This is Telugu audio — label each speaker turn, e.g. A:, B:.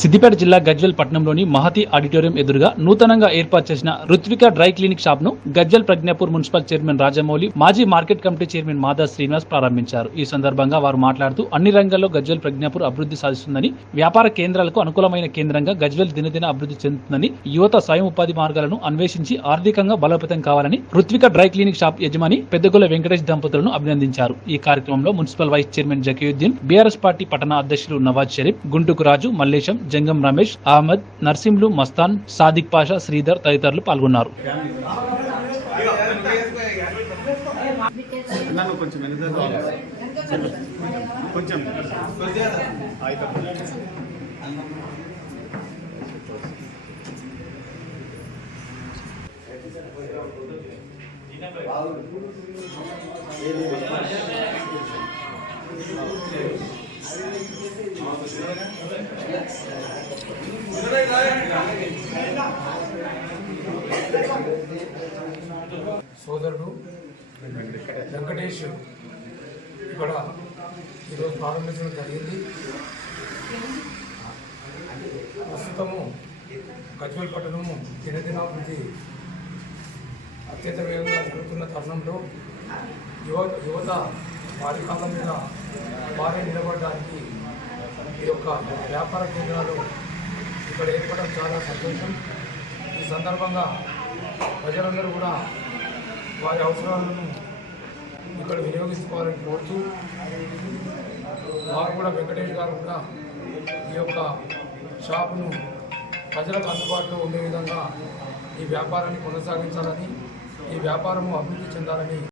A: సిద్దిపేట జిల్లా గజ్వెల్ పట్టణంలోని మహతి ఆడిటోరియం ఎదురుగా నూతనంగా ఏర్పాటు చేసిన రుత్విక డ్రై క్లినిక్ షాప్ను గజ్వెల్ ప్రజ్ఞాపూర్ మున్సిపల్ చైర్మన్ రాజమౌళి మాజీ మార్కెట్ కమిటీ చైర్మన్ మాదా శ్రీనివాస్ ప్రారంభించారు. ఈ సందర్భంగా వారు మాట్లాడుతూ అన్ని రంగాల్లో గజ్వెల్ ప్రజ్ఞాపూర్ అభివృద్ధి సాధిస్తుందని వ్యాపార కేంద్రాలకు అనుకూలమైన కేంద్రంగా గజ్వెల్ దినదిన అభివృద్ధి చెందుతుందని యువత స్వయం ఉపాధి మార్గాలను అన్వేషించి ఆర్థికంగా బలోపేతం కావాలని రుత్విక డ్రై క్లినిక్ షాప్ యజమాని పెద్దగొల్ల వెంకటేష్ దంపతులను అభినందించారు. ఈ కార్యక్రమంలో municipal vice chairman Zakiuddin BRS party పట్టణ అధ్యక్షులు నవాజ్ షరీఫ్ గుంటుకు రాజు మల్లేశం జంగం రమేష్ అహ్మద్ నర్సింలు మస్తాన్ సాదిక్ పాషా శ్రీధర్ తదితరులు పాల్గొన్నారు.
B: కొంచెం
C: సోదరుడు వెంకటేష్ ఇక్కడ ఈరోజు ప్రారంభించడం జరిగింది. ప్రస్తుతము గజ్వల్ పట్టణము దినదినాభివృద్ధి అత్యంత వేగంగా జరుగుతున్న తరుణంలో యువ యువత వారి కాలం మీద వారే నిలబడడానికి ఈ యొక్క వ్యాపార కేంద్రాలు ఇక్కడ ఏర్పడడం చాలా సంతోషం. ఈ సందర్భంగా ప్రజలందరూ కూడా వారి అవసరాలను ఇక్కడ వినియోగించుకోవాలని కోరుతూ వారు కూడా వెంకటేష్ గారు కూడా ఈ యొక్క షాపును ప్రజలకు అందుబాటులో ఉండే విధంగా ఈ వ్యాపారాన్ని కొనసాగించాలని ఈ వ్యాపారము అభివృద్ధి చెందాలని